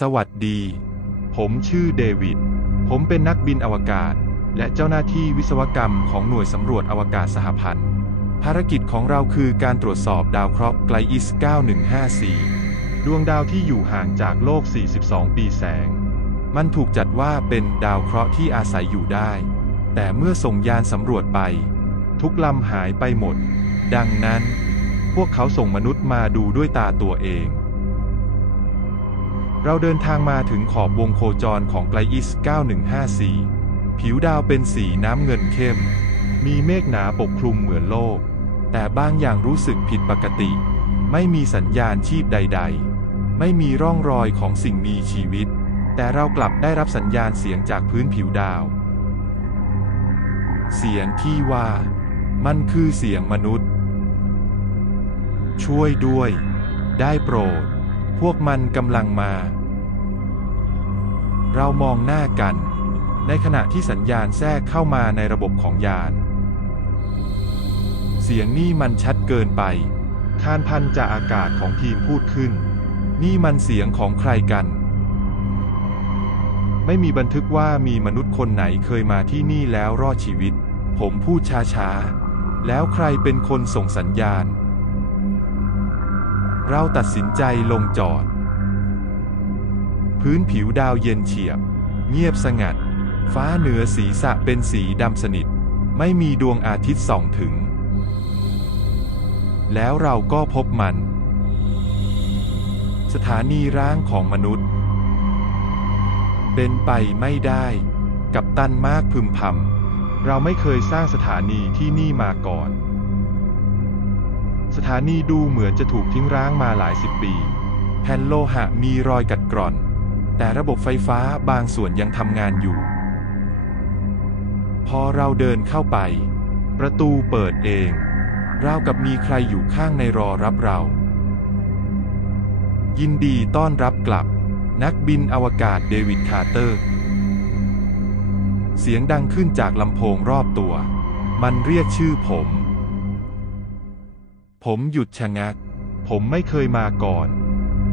สวัสดี ผมชื่อเดวิด ผมเป็นนักบินอวกาศ และเจ้าหน้าที่วิศวกรรมของหน่วยสำรวจอวกาศสหพันธ์ ภารกิจของเราคือการตรวจสอบดาวเคราะห์ไกลอิส 9154 ดวงดาวที่อยู่ห่างจากโลก 42 ปีแสง มันถูกจัดว่าเป็นดาวเคราะห์ที่อาศัยอยู่ได้ แต่เมื่อส่งยานสำรวจไป ทุกลำหายไปหมด ดังนั้น พวกเขาส่งมนุษย์มาดูด้วยตาตัวเอง เราเดินทางมาถึงขอบวงโคจรของไกลอิส 9154 ผิวดาวเป็นสีน้ำเงินเข้ม มีเมฆหนาปกคลุมเหมือนโลก แต่บางอย่างรู้สึกผิดปกติ ไม่มีสัญญาณชีพใด ๆ ไม่มีร่องรอยของสิ่งมีชีวิต แต่เรากลับได้รับสัญญาณเสียงจากพื้นผิวดาว เสียงที่ว่า มันคือเสียงมนุษย์ ช่วยด้วย ได้โปรด พวกมันกำลังมา เรามองหน้ากัน ในขณะที่สัญญาณแทรกเข้ามาในระบบของยาน เสียงนี่มันชัดเกินไป คานพันจากอากาศของทีมพูดขึ้น นี่มันเสียงของใครกัน ไม่มีบันทึกว่ามีมนุษย์คนไหนเคยมาที่นี่แล้วรอดชีวิต ผมพูดช้าๆ แล้วใครเป็นคนส่งสัญญาณ เราตัดสินใจลงจอด พื้นผิวดาวเย็นเฉียบ เงียบสงัด ฟ้าเหนือศีรษะเป็นสีดำสนิท ไม่มีดวงอาทิตย์ส่องถึง แล้วเราก็พบมัน สถานีร้างของมนุษย์ เป็นไปไม่ได้ กับตันมากพึมพำเราไม่เคยสร้างสถานีที่นี่มาก่อน สถานีดูเหมือนจะถูกทิ้งร้างมาหลายสิบปี แผ่นโลหะมีรอยกัดกร่อน แต่ระบบไฟฟ้าบางส่วนยังทำงานอยู่ พอเราเดินเข้าไป ประตูเปิดเอง ราวกับมีใครอยู่ข้างในรอรับเรา ยินดีต้อนรับกลับ นักบินอวกาศเดวิดคาร์เตอร์ เสียงดังขึ้นจากลำโพงรอบตัว มันเรียกชื่อผม ผมหยุดชะงัก ผมไม่เคยมาก่อน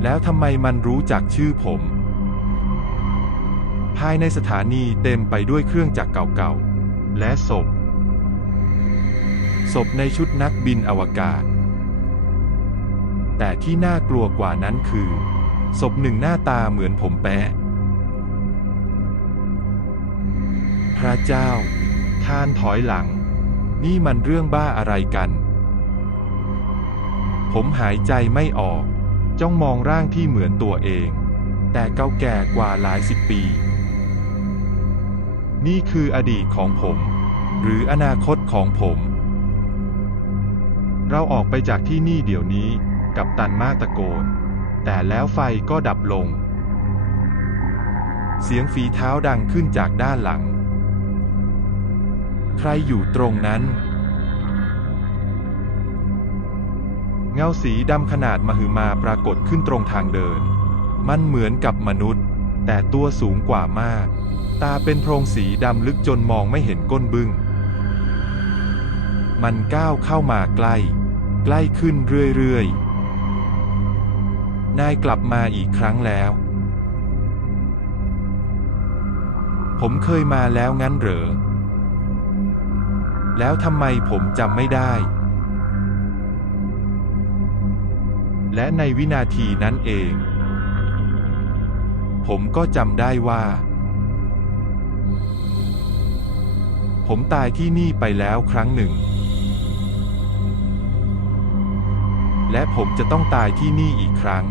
แล้วทำไมมันรู้จักชื่อผม ภายในสถานีเต็มไปด้วยเครื่องจักรเก่าๆ และศพ ศพในชุดนักบินอวกาศ แต่ที่น่ากลัวกว่านั้นคือ ศพหนึ่งหน้าตาเหมือนผมแปะพระเจ้าคานถอยหลัง นี่มันเรื่องบ้าอะไรกัน ผมหายใจไม่ออก จ้องมองร่างที่เหมือนตัวเอง แต่เก่าแก่กว่าหลายสิบปี นี่คืออดีตของผม หรืออนาคตของผม เราออกไปจากที่นี่เดี๋ยวนี้ กับตันมาตะโกน แต่แล้วไฟก็ดับลง เสียงฝีเท้าดังขึ้นจากด้านหลัง ใครอยู่ตรงนั้น เงาสีดำขนาดมหึมาปรากฏขึ้นตรงทางเดิน มันเหมือนกับมนุษย์ แต่ตัวสูงกว่ามาก ตาเป็นโพรงสีดำลึกจนมองไม่เห็นก้นบึ้ง มันก้าวเข้ามาใกล้ ใกล้ขึ้นเรื่อยๆ นายกลับมาอีกครั้งแล้ว ผมเคยมาแล้วงั้นเหรอ แล้วทำไมผมจำไม่ได้ และในวินาทีนั้นเอง ผมก็จำได้ว่า ผมตายที่นี่ไปแล้วครั้งหนึ่ง และผมจะต้องตายที่นี่อีกครั้ง